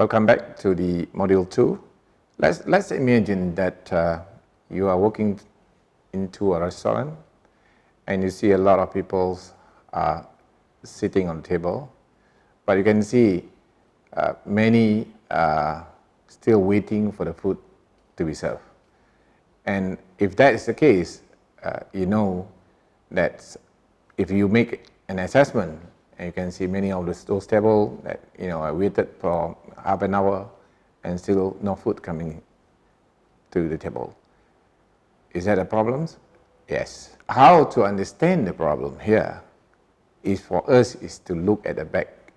Welcome back to the Module 2. Let's imagine that you are walking into a restaurant and you see a lot of people sitting on the table, but you can see many still waiting for the food to be served. And if that is the case, you know that if you make an assessment, and you can see many of those tables that I waited for half an hour and still no food coming to the table. Is that a problem? Yes. How to understand the problem here is for us to look at the back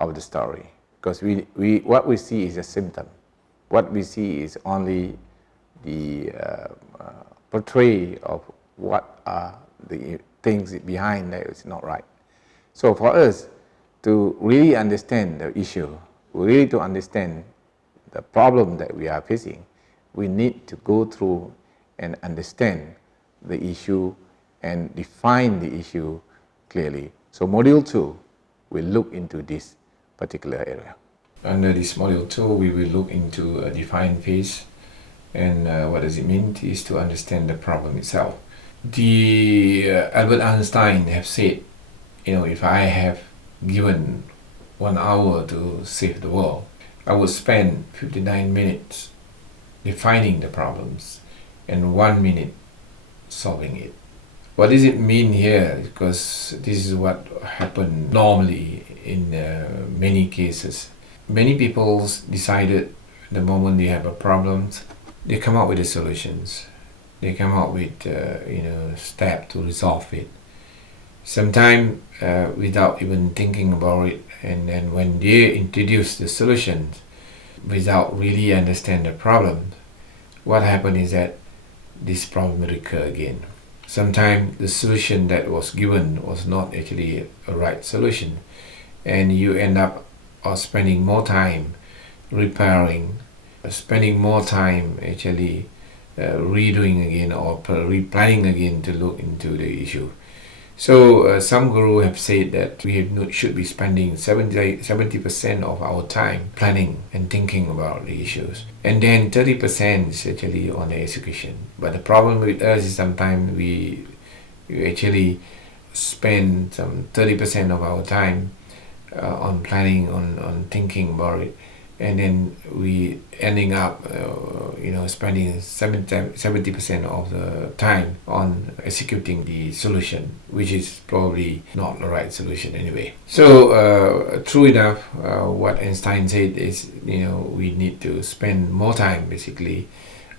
of the story, because what we see is a symptom. What we see is only the portray of what are the things behind that is not right. So for us to really understand the issue, really to understand the problem that we are facing, we need to go through and understand the issue and define the issue clearly. So Module 2 will look into this particular area. Under this Module 2, we will look into a defined phase, and what does it mean is to understand the problem itself. Albert Einstein have said, if I have given 1 hour to save the world, I would spend 59 minutes defining the problems and 1 minute solving it. What does it mean here? Because this is what happened normally in many cases. Many people decided the moment they have a problem, they come up with the solutions. They come up with steps to resolve it. Sometimes without even thinking about it, and then when they introduce the solutions without really understand the problem, what happens is that this problem recur again. Sometimes the solution that was given was not actually a right solution, and you end up spending more time repairing, spending more time actually redoing again or replanning again to look into the issue. So some guru have said that we should be spending 70% of our time planning and thinking about the issues, and then 30% is actually on the execution. But the problem with us is sometimes we actually spend some 30% of our time on planning, on thinking about it, and then we ending up spending 70% of the time on executing the solution, which is probably not the right solution anyway. So true enough, what Einstein said is we need to spend more time basically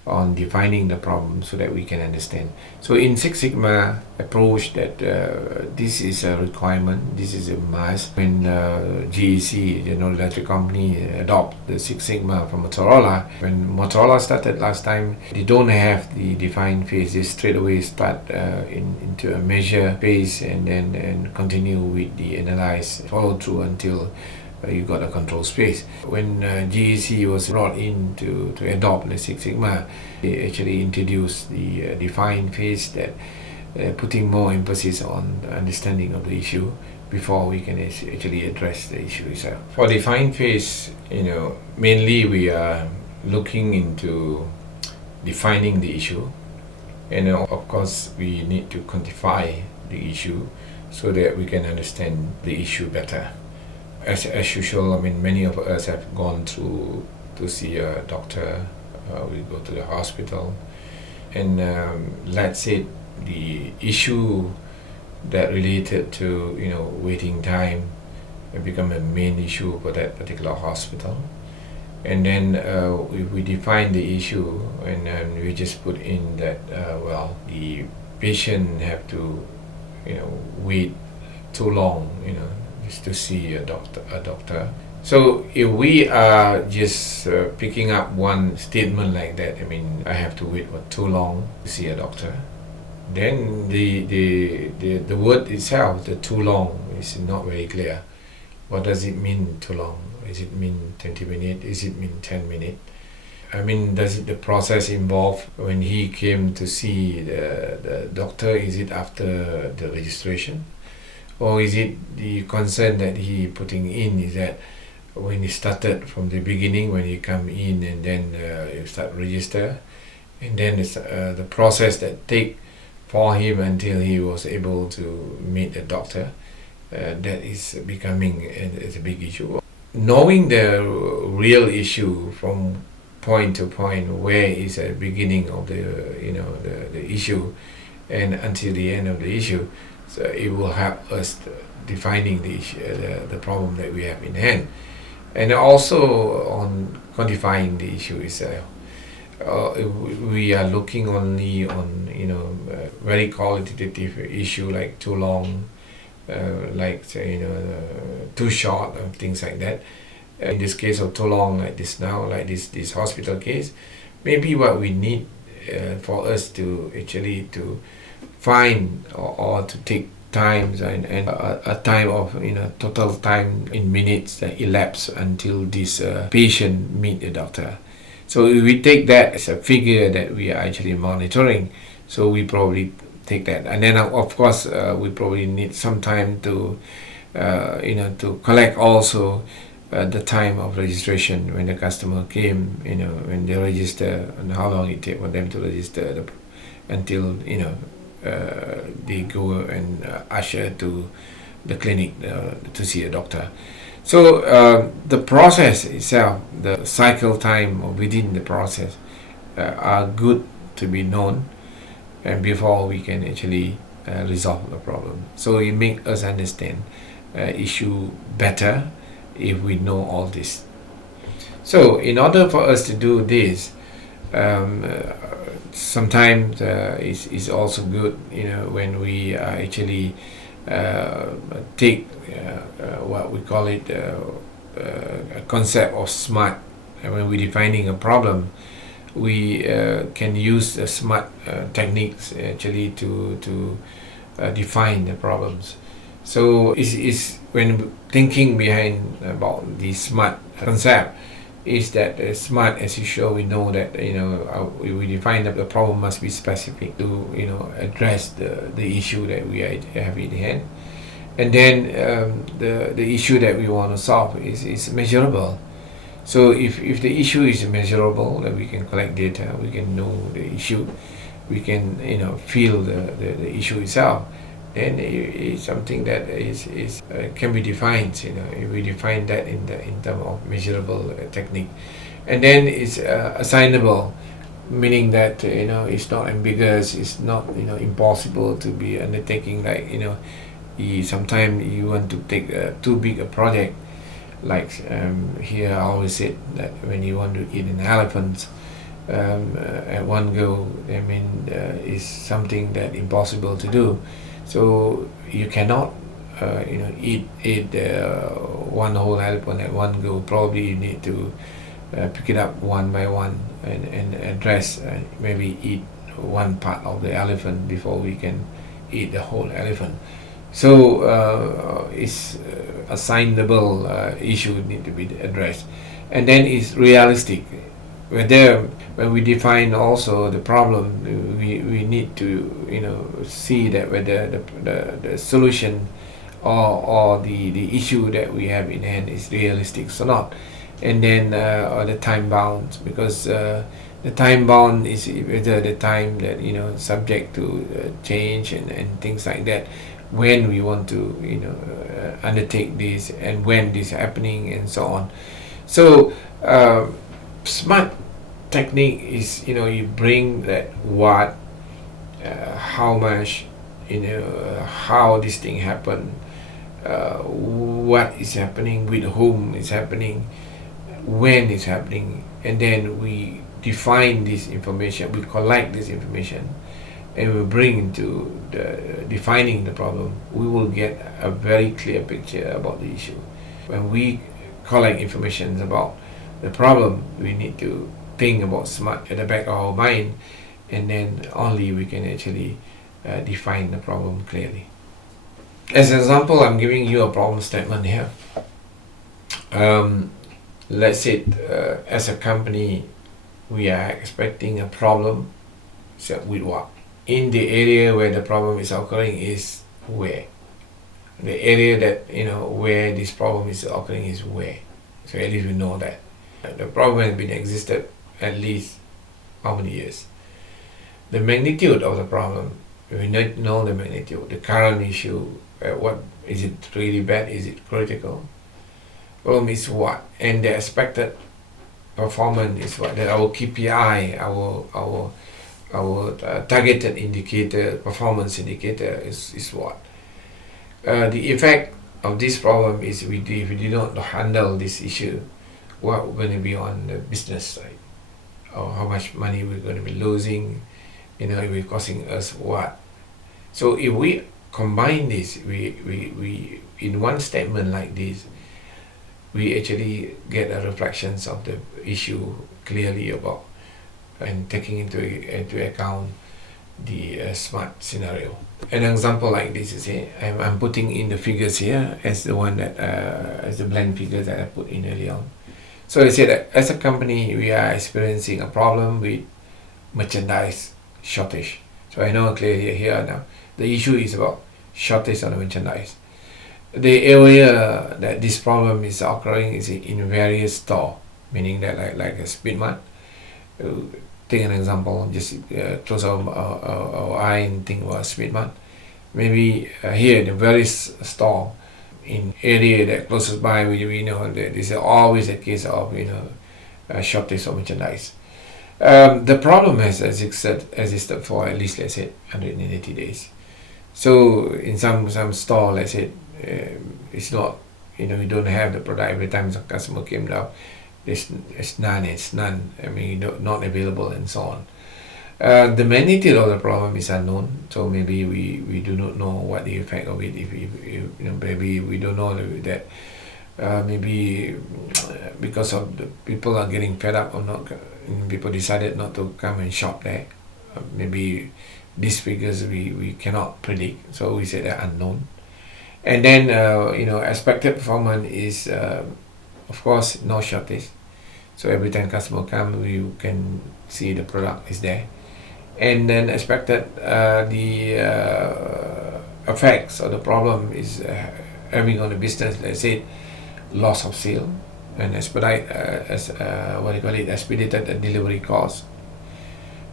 on defining the problem so that we can understand. So in Six Sigma approach, that this is a requirement, this is a must. When GEC, General Electric Company, adopt the Six Sigma from Motorola, when Motorola started last time, they don't have the defined phase. They straight away start into a measure phase and then continue with the analyze, follow through until you got a control space. When GEC was brought in to adopt the Six Sigma, they actually introduced the defined phase, that putting more emphasis on the understanding of the issue before we can actually address the issue itself. For defined phase, mainly we are looking into defining the issue, and of course we need to quantify the issue so that we can understand the issue better. As usual, many of us have gone through to see a doctor. We go to the hospital, and let's say the issue that related to waiting time become a main issue for that particular hospital. And then we define the issue, and then we just put in that the patient have to wait too long just to see a doctor. So if we are just picking up one statement like that, I have to wait for too long to see a doctor, then the word itself, the too long, is not very clear. What does it mean too long? Does it mean 20 minutes? Does it mean 10 minutes? Does the process involve when he came to see the doctor? Is it after the registration? Or is it the concern that he putting in is that when he started from the beginning, when he come in, and then you start register, and then it's the process that take for him until he was able to meet the doctor. That is becoming a big issue. Knowing the real issue from point to point, where is the beginning of the the issue, and until the end of the issue, so it will help us defining the issue, the problem that we have in hand, and also on quantifying the issue itself. We are looking only on very qualitative issue like too long, like say, too short, and things like that. In this case of too long, like this now, like this hospital case, maybe what we need for us to actually to find or to take times and a time of total time in minutes that elapse until this patient meet the doctor. So if we take that as a figure that we are actually monitoring, so we probably take that, and then of course we probably need some time to to collect also the time of registration when the customer came, when they register, and how long it take for them to register until they go and usher to the clinic to see a doctor. So the process itself, the cycle time within the process are good to be known, and before we can actually resolve the problem. So it makes us understand issue better if we know all this. So in order for us to do this, sometimes it's also good, when we actually take what we call it a concept of SMART. And when we're defining a problem, we can use the SMART techniques actually to define the problems. So is when thinking behind about the SMART concept, is that SMART, as usual, we know that we define that the problem must be specific to address the issue that we have in hand, and then the issue that we want to solve is measurable. So if the issue is measurable, then we can collect data, we can know the issue, we can feel the issue itself, then it's something that is can be defined. If we define that in terms of measurable technique, and then it's assignable, meaning that it's not ambiguous, it's not impossible to be undertaking. Like sometimes you want to take too big a project, like here I always said that when you want to eat an elephant at one go, I mean is something that impossible to do. So you cannot eat one whole elephant at one go. Probably you need to pick it up one by one and address, maybe eat one part of the elephant before we can eat the whole elephant. So it's assignable issue need to be addressed, and then it's realistic. When we define also the problem, we need to see that whether the solution or the issue that we have in hand is realistic or not, and then or the time bound, because the time bound is whether the time that subject to change and things like that, when we want to undertake this and when this is happening and so on. So SMART technique is you bring that what, how much, how this thing happen, what is happening, with whom is happening, when it's happening, and then we define this information, we collect this information, and we bring into the defining the problem. We will get a very clear picture about the issue. When we collect information about the problem, we need to think about SMART at the back of our mind, and then only we can actually define the problem clearly. As an example, I'm giving you a problem statement here. Let's say as a company, we are expecting a problem. So with what? In the area where the problem is occurring is where? The area that where this problem is occurring is where? So at least we know that. The problem has been existed at least how many years. The magnitude of the problem, we need to know the magnitude, the current issue, what is it really bad, is it critical? Problem is what? And the expected performance is what? That our KPI, our targeted indicator, performance indicator is what? The effect of this problem is if we do not handle this issue, what we're going to be on the business side, or how much money we're going to be losing, it will be costing us what. So if we combine this, we in one statement like this, we actually get a reflections of the issue clearly about and taking into account the smart scenario. An example like this is here. I'm putting in the figures here as the one that as the blend figures that I put in earlier on. So I say that as a company we are experiencing a problem with merchandise shortage. So I know clearly here now the issue is about shortage of the merchandise. The area that this problem is occurring is in various store, meaning that like a speed mart. Take an example, just close our eye and think about speed mart. Maybe here the various store in area that closest by, we know that this is always a case of shortage of merchandise. The problem has existed for at least, let's say, 180 days. So in some store, let's say, it's not, we don't have the product. Every time the customer came down, it's none. I mean, not available and so on. The magnitude of the problem is unknown, so maybe we do not know what the effect of it. If maybe we don't know that maybe because of the people are getting fed up or not, people decided not to come and shop there. Maybe these figures we cannot predict, so we say they're unknown. And then expected performance is of course no shortage. So every time customer come, you can see the product is there. And then expected the effects of the problem is having on the business, let's say, loss of sale and expedited delivery cost.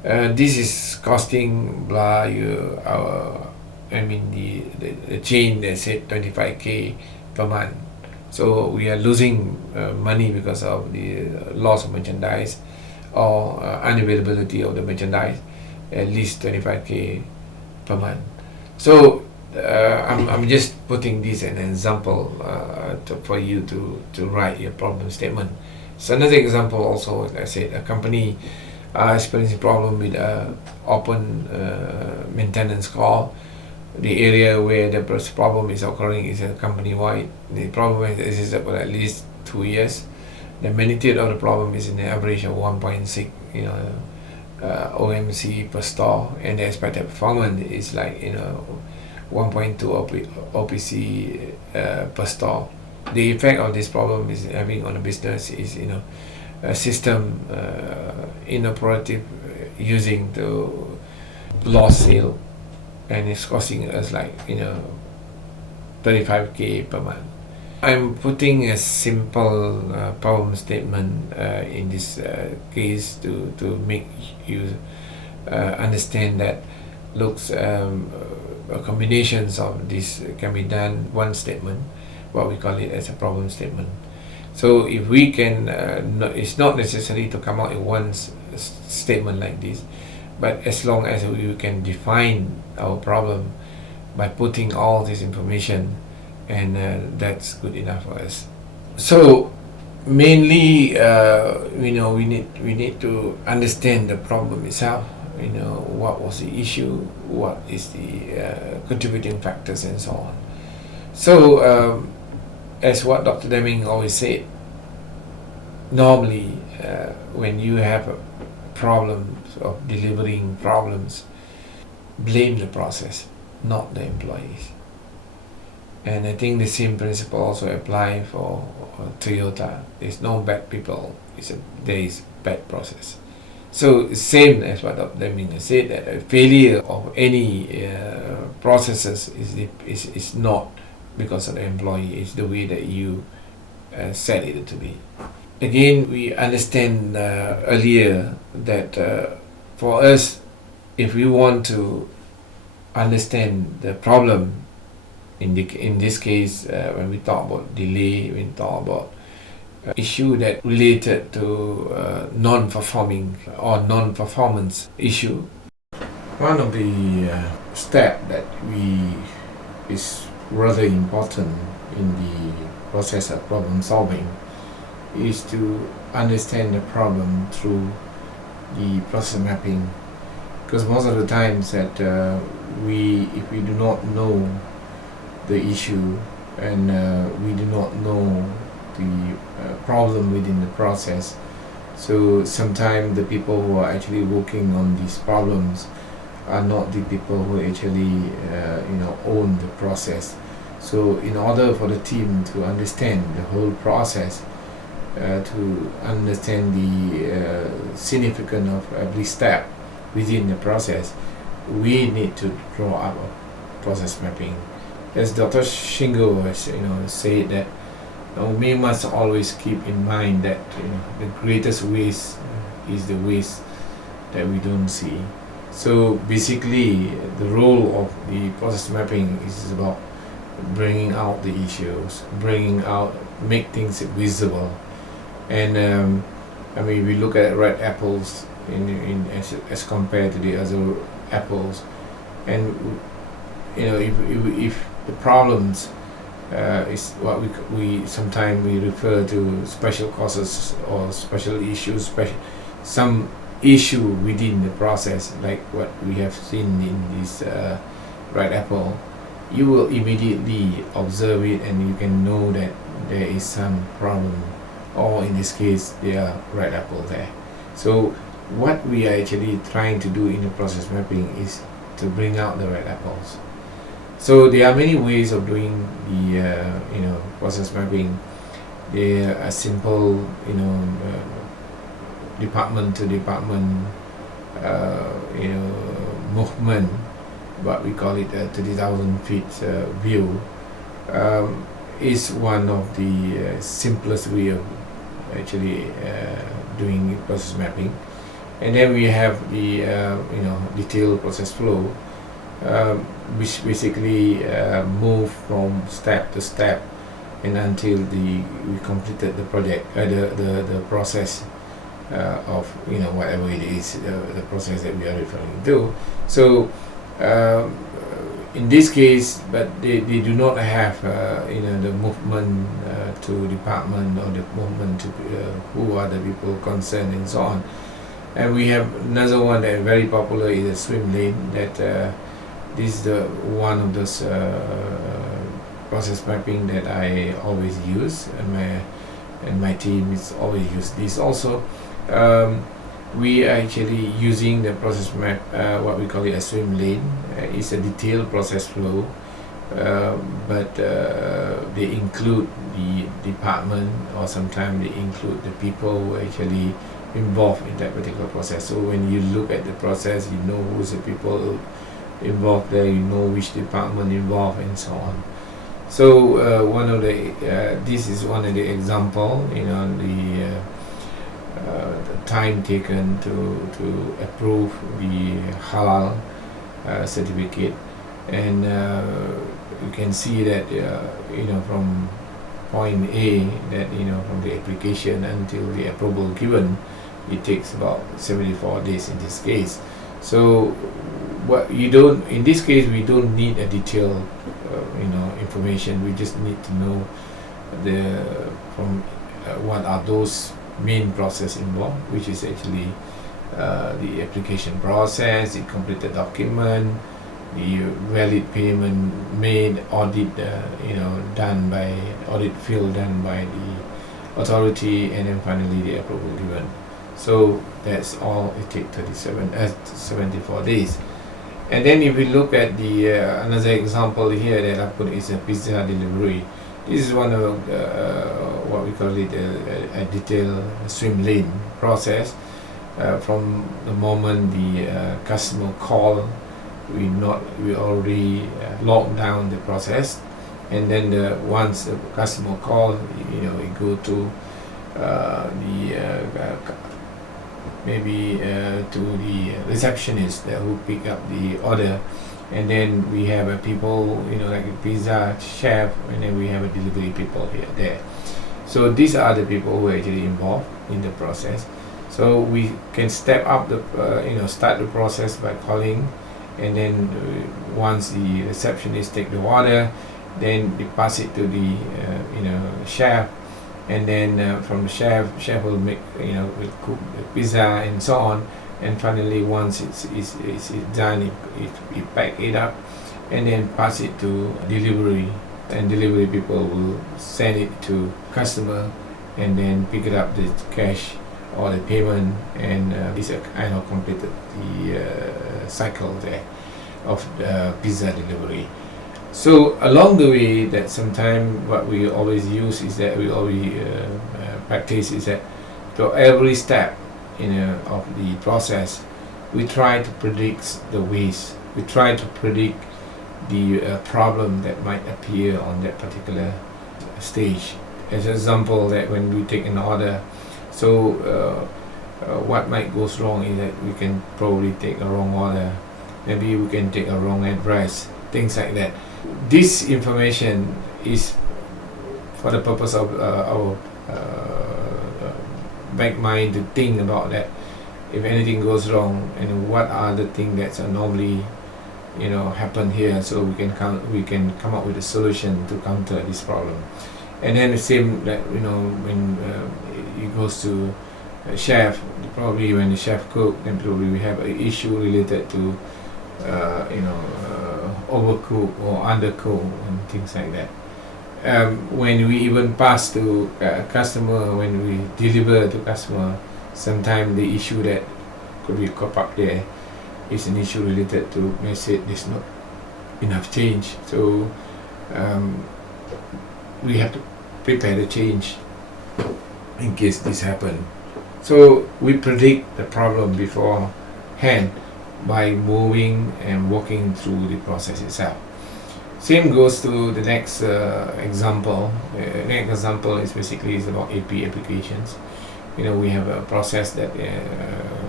This is costing the chain that said 25K per month. So we are losing money because of the loss of merchandise or unavailability of the merchandise, at least 25K per month. So I'm just putting this as an example for you to write your problem statement. So another example also, like I said, a company experiencing problem with open maintenance call. The area where the problem is occurring is a company-wide. The problem has existed for at least 2 years. The magnitude of the problem is in the average of 1.6 OMC per store, and the expected performance is like 1.2 OPC per store. The effect of this problem is having on the business is a system inoperative using to lost sale, and it's costing us like 35K per month. I'm putting a simple problem statement in this case to make you understand that combinations of this can be done one statement, what we call it as a problem statement. So if we can, it's not necessary to come out in one statement like this, but as long as we can define our problem by putting all this information, and that's good enough for us. So mainly, we need to understand the problem itself. What was the issue, what is the contributing factors, and so on. So as what Dr. Deming always said, normally when you have a problem of delivering problems, blame the process, not the employees. And I think the same principle also apply for Toyota. There's no bad people, there is bad process. So same as what Dr. Deming said, that a failure of any processes is not because of the employee, it's the way that you set it to be. Again, we understand earlier that for us, if we want to understand the problem, in this case, when we talk about delay, when we talk about issue that related to non-performing or non-performance issue, one of the step that we is rather important in the process of problem solving is to understand the problem through the process mapping, because most of the times that if we do not know the issue and we do not know the problem within the process, so sometimes the people who are actually working on these problems are not the people who actually own the process. So in order for the team to understand the whole process, to understand the significance of every step within the process, we need to draw up a process mapping. As Dr. Shingo has said that we must always keep in mind that the greatest waste is the waste that we don't see. So basically, the role of the process mapping is about bringing out the issues, make things visible. And we look at red apples as compared to the other apples, and if the problems is what we sometimes we refer to special causes or special issues, some issue within the process, like what we have seen in this red apple, you will immediately observe it and you can know that there is some problem, or in this case there are red apple there. So what we are actually trying to do in the process mapping is to bring out the red apples. So there are many ways of doing the process mapping. There are simple department to department movement, what we call it 30,000 feet view, is one of the simplest way of actually doing process mapping. And then we have the detailed process flow, which basically move from step to step and until we completed the project, the process of whatever it is, the process that we are referring to. So in this case, but they do not have the movement to department or the movement to who are the people concerned and so on. And we have another one that is very popular, is a swim lane. That this is the one of those process mapping that I always use, and my team is always use this also. We are actually using the process map, what we call it a swim lane. It's a detailed process flow, but they include the department, or sometimes they include the people who actually involved in that particular process. So when you look at the process, you know who's the people involved there, you know which department involved, and so on. So one of the this is one of the example, the time taken to approve the halal certificate, and you can see that from point A, that from the application until the approval given, it takes about 74 days in this case. So in this case we don't need a detailed information. We just need to know what are those main process involved, which is actually the application process, the completed document, the valid payment made, audit done by audit field done by the authority, and then finally the approval given. So that's all it takes 74 days. And then if we look at the another example here that I put is a pizza delivery. This is one of what we call it a detailed swim lane process. From the moment the customer call, we already lock down the process, and then once the customer call, it go to maybe to the receptionist who pick up the order, and then we have people, like a pizza chef, and then we have a delivery people here there. So these are the people who are actually involved in the process. So we can step up start the process by calling, and then once the receptionist take the order, then they pass it to the chef, and then from the chef will make will cook the pizza and so on, and finally once it's done, it pack it up and then pass it to delivery, and delivery people will send it to customer and then pick it up the cash or the payment, and this kind of completed the cycle there of pizza delivery. So along the way, that sometimes what we always use is that we always practice is that for every step of the process, we try to predict the waste. We try to predict the problem that might appear on that particular stage. As an example, that when we take an order, so what might go wrong is that we can probably take a wrong order, maybe we can take a wrong address, things like that. This information is for the purpose of our back mind to think about that. If anything goes wrong, and what are the things that are normally happen here, so we can come up with a solution to counter this problem. And then the same that when it goes to a chef, probably when the chef cook, then probably we have an issue related to overcook or undercook and things like that. When we even pass to customer, when we deliver to customer, sometimes the issue that could be pop up there is an issue related to, may say, there's not enough change, so we have to prepare the change in case this happen. So we predict the problem beforehand by moving and walking through the process itself. Same goes to the next example. Next example is about AP applications. We have a process that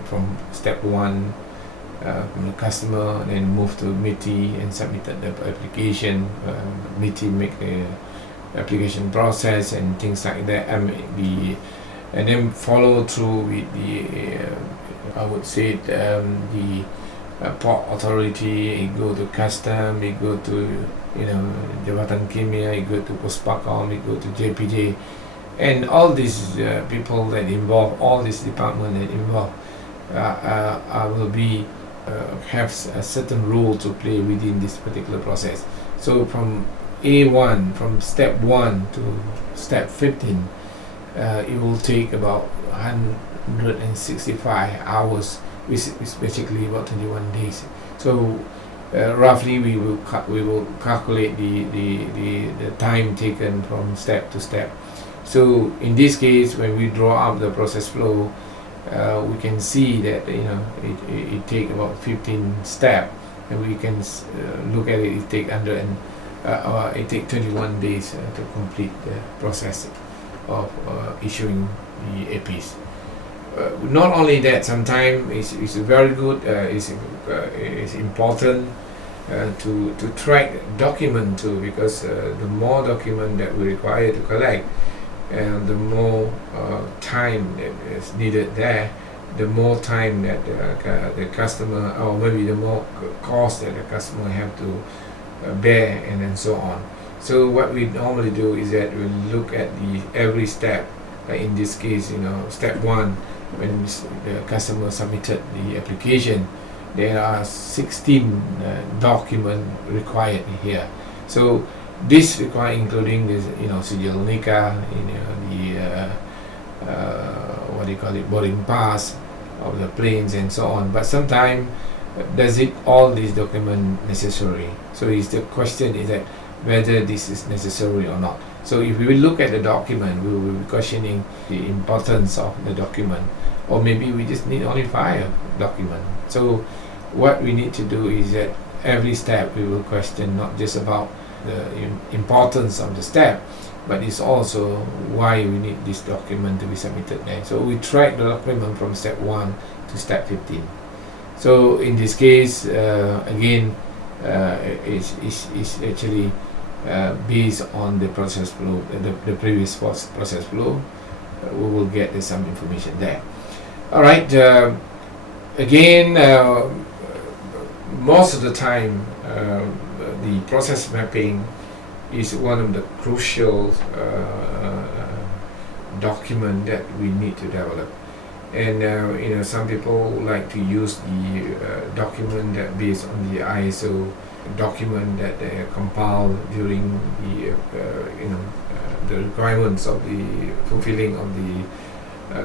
from step one, from the customer, then move to MPC and submitted the application. MPC make the application process and things like that, and then follow through with the I would say the port authority. It go to custom, it go to Jabatan Kimia, it go to Puspakam, it go to JPJ, and all these people that involve, all these department that involve will be have a certain role to play within this particular process. So from A1, from step 1 to step 15, it will take about 165 hours, which is basically about 21 days. So roughly we will calculate the time taken from step to step. So in this case, when we draw up the process flow, we can see that it take about 15 steps, and we can look at it. It take it take 21 days to complete the process of issuing the APs. Not only that, sometimes it's very good. It's important to track document too, because the more document that we require to collect, and the more time that is needed there, the more time that the customer, or maybe the more cost that the customer have to bear, and so on. So what we normally do is that we look at every step. In this case, step 1, when the customer submitted the application, there are 16 documents required here. So this require including this, sijil nikah, what do you call it, boarding pass of the planes and so on. But sometimes, does it all these documents necessary? So the question is that whether this is necessary or not. So if we will look at the document, we will be questioning the importance of the document, or maybe we just need only 5 documents. So what we need to do is that every step we will question not just about the importance of the step, but it's also why we need this document to be submitted there. So we track the document from step 1 to step 15. So in this case, again, it's actually based on the process flow, the previous process flow. We will get some information there. All right. Again, most of the time, the process mapping is one of the crucial document that we need to develop. And some people like to use the document that based on the ISO document that they compiled during the the requirements of the fulfilling of the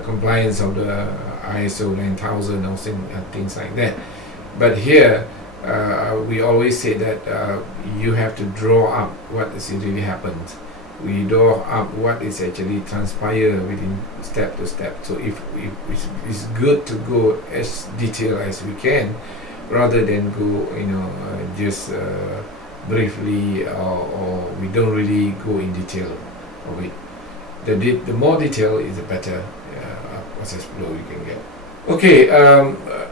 compliance of the ISO 9000 or things like that. But here we always say that you have to draw up what is really happened. We draw up what is actually transpired within step to step. So if it's good to go as detailed as we can, rather than go just briefly, or we don't really go in detail of it. The more detail is the better process flow you can get. Okay,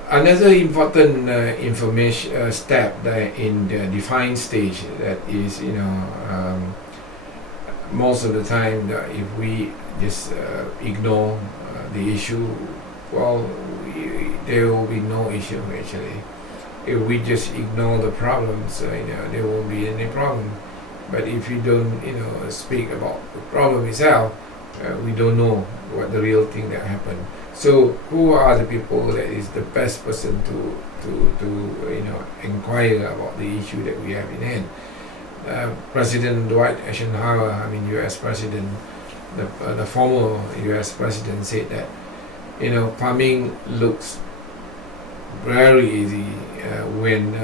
another important information step that in the define stage, that is most of the time that if we just ignore the issue, well, there will be no issue actually. If we just ignore the problems, there won't be any problem. But if you don't, speak about the problem itself, we don't know what the real thing that happened. So who are the people that is the best person to inquire about the issue that we have in hand? President Dwight Eisenhower, U.S. President, the former U.S. President said that, farming looks very easy when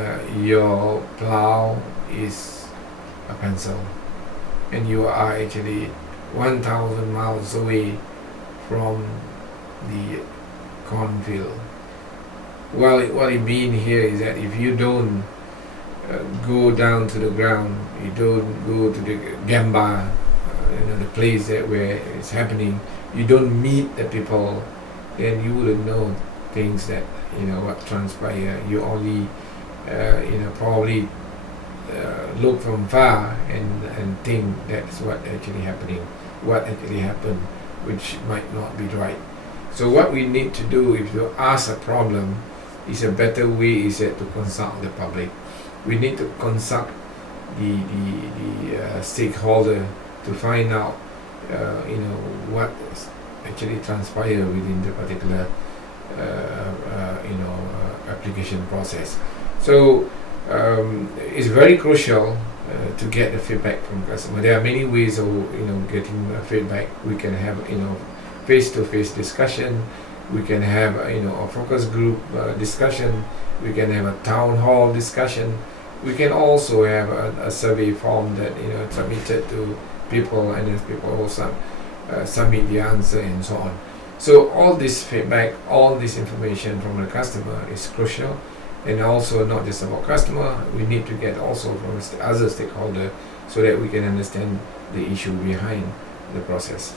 your plow is a pencil and you are actually 1,000 miles away from the cornfield. Well, what it means here is that if you don't go down to the ground, you don't go to the gamba, the place where it's happening, you don't meet the people, then you wouldn't know things that what transpire. You only probably look from far and think that's what actually happening, what actually happened, which might not be right. So what we need to do, if you ask a problem, is a better way is to consult the public. We need to consult the stakeholder to find out what actually transpired within the particular application process. So it's very crucial to get the feedback from customer. There are many ways of getting feedback. We can have face-to-face discussion. We can have a focus group discussion. We can have a town hall discussion. We can also have a survey form that submitted to people, and then people also submit the answer and so on. So all this feedback, all this information from the customer is crucial, and also not just about customer. We need to get also from other stakeholder so that we can understand the issue behind the process.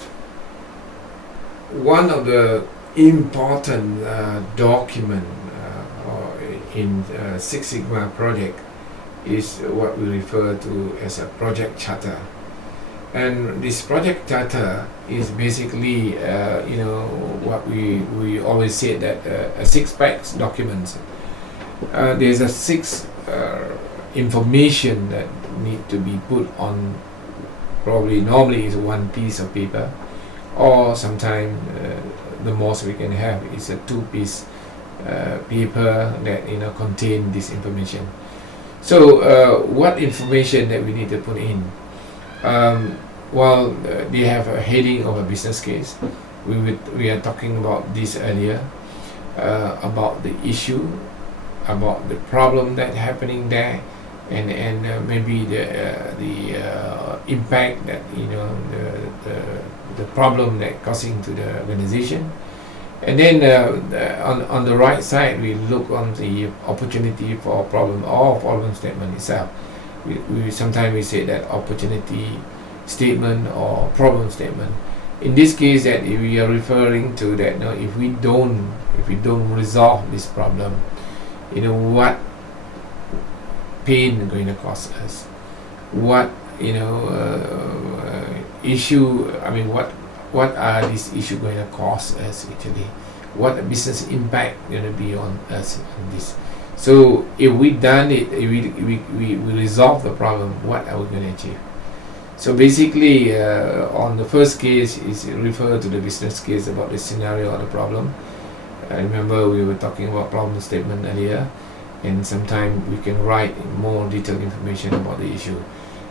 One of the important document in Six Sigma project is what we refer to as a project charter. And this project charter is basically what we always say that a 6-pack document. There's a 6 information that need to be put on. Probably normally is one piece of paper, or sometimes the most we can have is a 2-piece paper that contain this information. So what information that we need to put in? They have a heading of a business case. We are talking about this earlier, about the issue, about the problem that's happening there, and maybe the impact that the problem that causing to the organization. And then on the right side, we look on the opportunity for problem or problem statement itself. we sometimes we say that opportunity statement or problem statement. In this case, that if we are referring to that, if we don't resolve this problem, what pain going to cost us, what issue, what are these issues going to cost us actually, what business impact going to be on us on this. So if we done it, if we resolve the problem, what are we going to achieve? So basically, on the first case is refer to the business case about the scenario or the problem. I remember we were talking about problem statement earlier, and sometimes we can write more detailed information about the issue.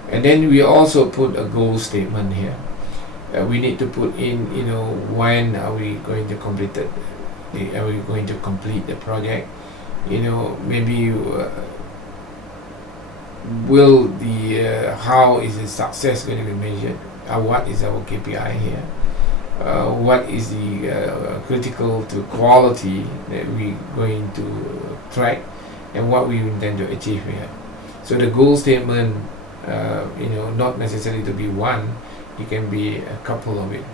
And then we also put a goal statement here. We need to put in, when are we going to complete it? Are we going to complete the project? Maybe will the how is the success going to be measured? What is our KPI here? What is the critical to quality that we going to track, and what we intend to achieve here? So the goal statement, not necessarily to be one, it can be a couple of it.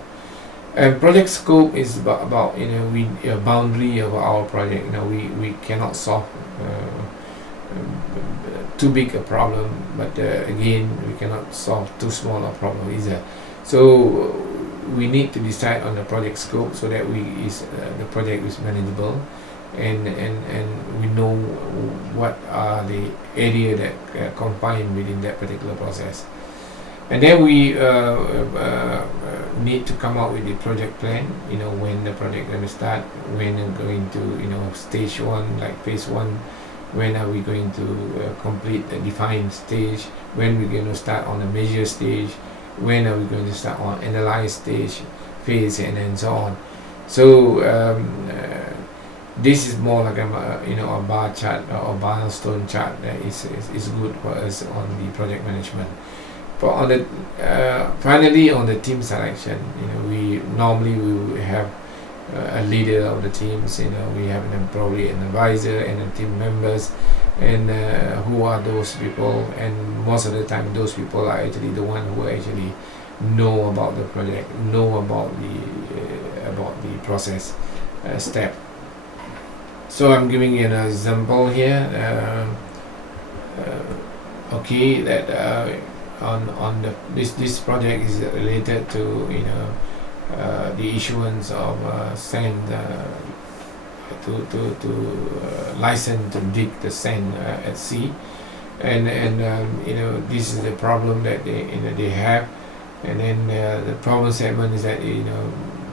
And project scope is about we boundary of our project. We cannot solve too big a problem, but again, we cannot solve too small a problem either. So we need to decide on the project scope so that the project is manageable, and we know what are the area that confined within that particular process. And then we need to come up with the project plan, when the project going to start, when going to stage one, like phase one, when are we going to complete the defined stage, when we're going to start on the measure stage, when are we going to start on analyze stage, phase, and so on. So this is more like a bar chart or milestone chart that is good for us on the project management. But on the finally on the team selection, we will have a leader of the teams. We have probably an advisor and a team members, and who are those people? And most of the time, those people are actually the one who actually know about the project, know about the process step. So I'm giving you an example here. Okay, that. On this project is related to the issuance of sand to license to dig the sand at sea, and this is the problem that they have, and then the problem statement is that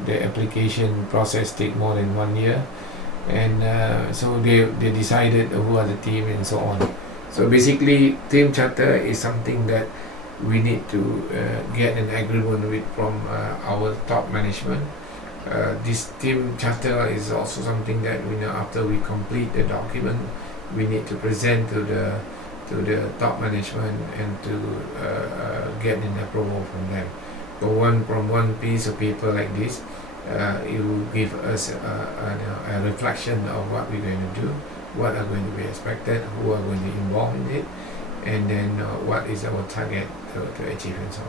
the application process take more than 1 year, and so they decided who are the team and so on. So basically, team charter is something that we need to get an agreement with from our top management. This team charter is also something that after we complete the document, we need to present to the top management and to get an approval from them. From one piece of paper like this, it will give us a reflection of what we're going to do, what are going to be expected, who are going to involve in it, and then what is our target to achieve and so on.